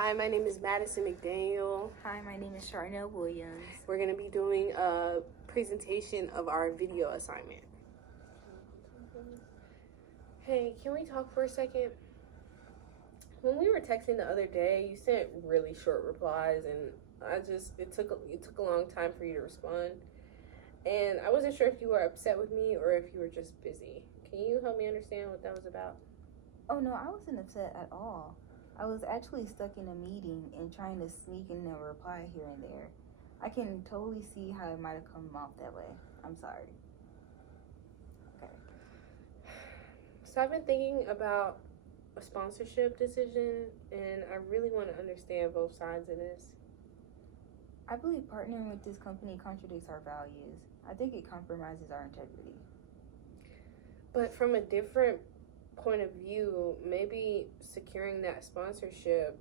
Hi, my name is Madison McDaniel. Hi, my name is Sharnell Williams. We're going to be doing a presentation of our video assignment. Hey, can we talk for a second? When we were texting the other day, you sent really short replies, and it took a long time for you to respond. And I wasn't sure if you were upset with me or if you were just busy. Can you help me understand what that was about? Oh no, I wasn't upset at all. I was actually stuck in a meeting and trying to sneak in a reply here and there. I can totally see how it might have come off that way. I'm sorry. Okay. So I've been thinking about a sponsorship decision, and I really want to understand both sides of this. I believe partnering with this company contradicts our values. I think it compromises our integrity. But from a different point of view, maybe securing that sponsorship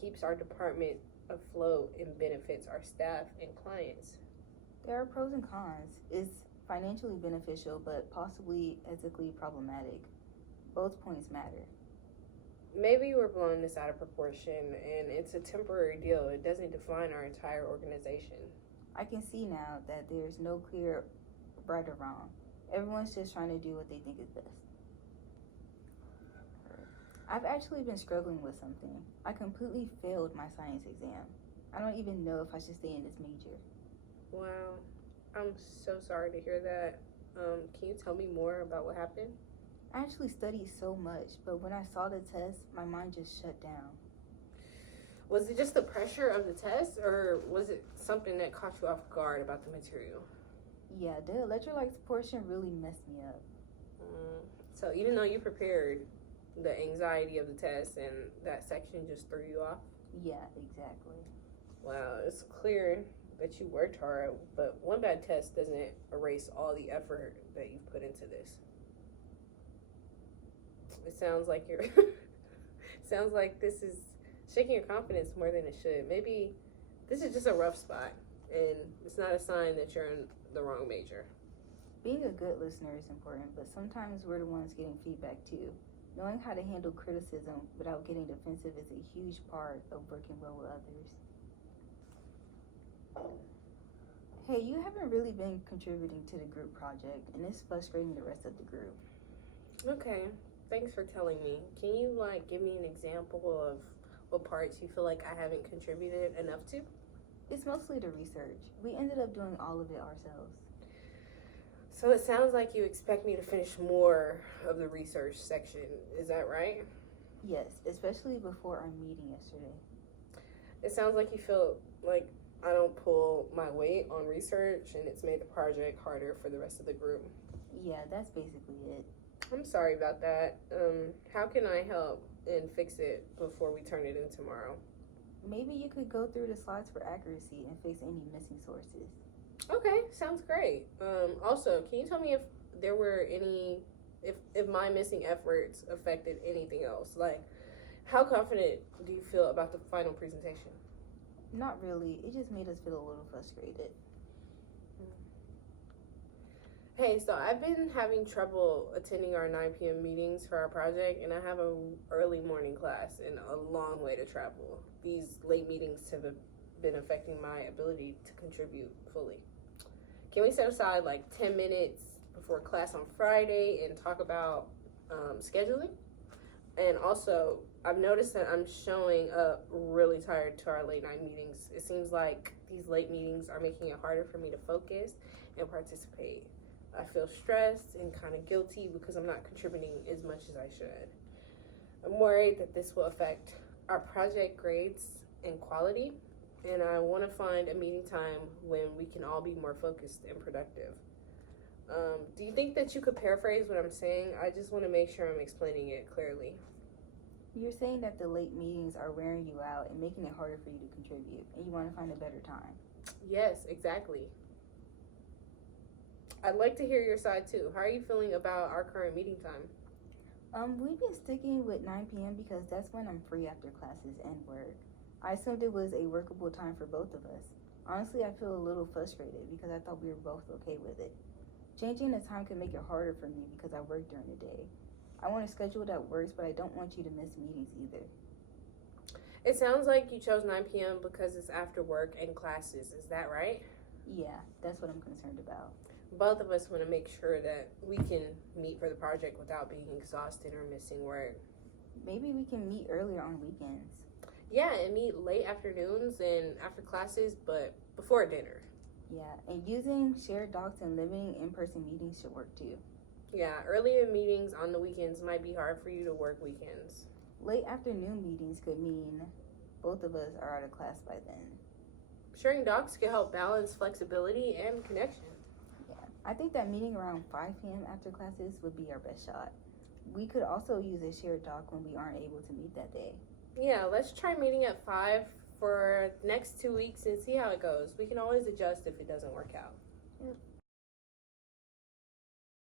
keeps our department afloat and benefits our staff and clients. There are pros and cons. It's financially beneficial, but possibly ethically problematic. Both points matter. Maybe we're blowing this out of proportion, and it's a temporary deal. It doesn't define our entire organization. I can see now that there's no clear right or wrong. Everyone's just trying to do what they think is best. I've actually been struggling with something. I completely failed my science exam. I don't even know if I should stay in this major. Wow, I'm so sorry to hear that. Can you tell me more about what happened? I actually studied so much, but when I saw the test, my mind just shut down. Was it just the pressure of the test, or was it something that caught you off guard about the material? Yeah, the electrolytes portion really messed me up. So even though you prepared, the anxiety of the test and that section just threw you off? Yeah, exactly. Wow, it's clear that you worked hard, but one bad test doesn't erase all the effort that you've put into this. It sounds like sounds like this is shaking your confidence more than it should. Maybe this is just a rough spot, and it's not a sign that you're in the wrong major. Being a good listener is important, but sometimes we're the ones getting feedback too. Knowing how to handle criticism without getting defensive is a huge part of working well with others. Hey, you haven't really been contributing to the group project, and it's frustrating the rest of the group. Okay, thanks for telling me. Can you give me an example of what parts you feel like I haven't contributed enough to? It's mostly the research. We ended up doing all of it ourselves. So it sounds like you expect me to finish more of the research section. Is that right? Yes, especially before our meeting yesterday. It sounds like you feel like I don't pull my weight on research, and it's made the project harder for the rest of the group. Yeah, that's basically it. I'm sorry about that. How can I help and fix it before we turn it in tomorrow? Maybe you could go through the slides for accuracy and fix any missing sources. Okay, sounds great. Also, can you tell me if there were if my missing efforts affected anything else? Like, how confident do you feel about the final presentation? Not really. It just made us feel a little frustrated. Hey, so I've been having trouble attending our 9 p.m. meetings for our project, and I have an early morning class and a long way to travel. These late meetings have been affecting my ability to contribute fully. Can we set aside 10 minutes before class on Friday and talk about scheduling? And also, I've noticed that I'm showing up really tired to our late night meetings. It seems like these late meetings are making it harder for me to focus and participate. I feel stressed and kind of guilty because I'm not contributing as much as I should. I'm worried that this will affect our project grades and quality, and I want to find a meeting time when we can all be more focused and productive. Do you think that you could paraphrase what I'm saying? I just want to make sure I'm explaining it clearly. You're saying that the late meetings are wearing you out and making it harder for you to contribute, and you want to find a better time. Yes, exactly. I'd like to hear your side too. How are you feeling about our current meeting time? We've been sticking with 9 p.m. because that's when I'm free after classes and work. I assumed it was a workable time for both of us. Honestly, I feel a little frustrated because I thought we were both okay with it. Changing the time could make it harder for me because I work during the day. I want a schedule that works, but I don't want you to miss meetings either. It sounds like you chose 9 p.m. because it's after work and classes. Is that right? Yeah, that's what I'm concerned about. Both of us want to make sure that we can meet for the project without being exhausted or missing work. Maybe we can meet earlier on weekends. Yeah, and meet late afternoons and after classes, but before dinner. Yeah, and using shared docs and limiting in-person meetings should work too. Yeah, earlier meetings on the weekends might be hard for you to work weekends. Late afternoon meetings could mean both of us are out of class by then. Sharing docs can help balance flexibility and connection. Yeah, I think that meeting around 5 p.m. after classes would be our best shot. We could also use a shared doc when we aren't able to meet that day. Yeah, let's try meeting at 5 for next 2 weeks and see how it goes. We can always adjust if it doesn't work out. Yep.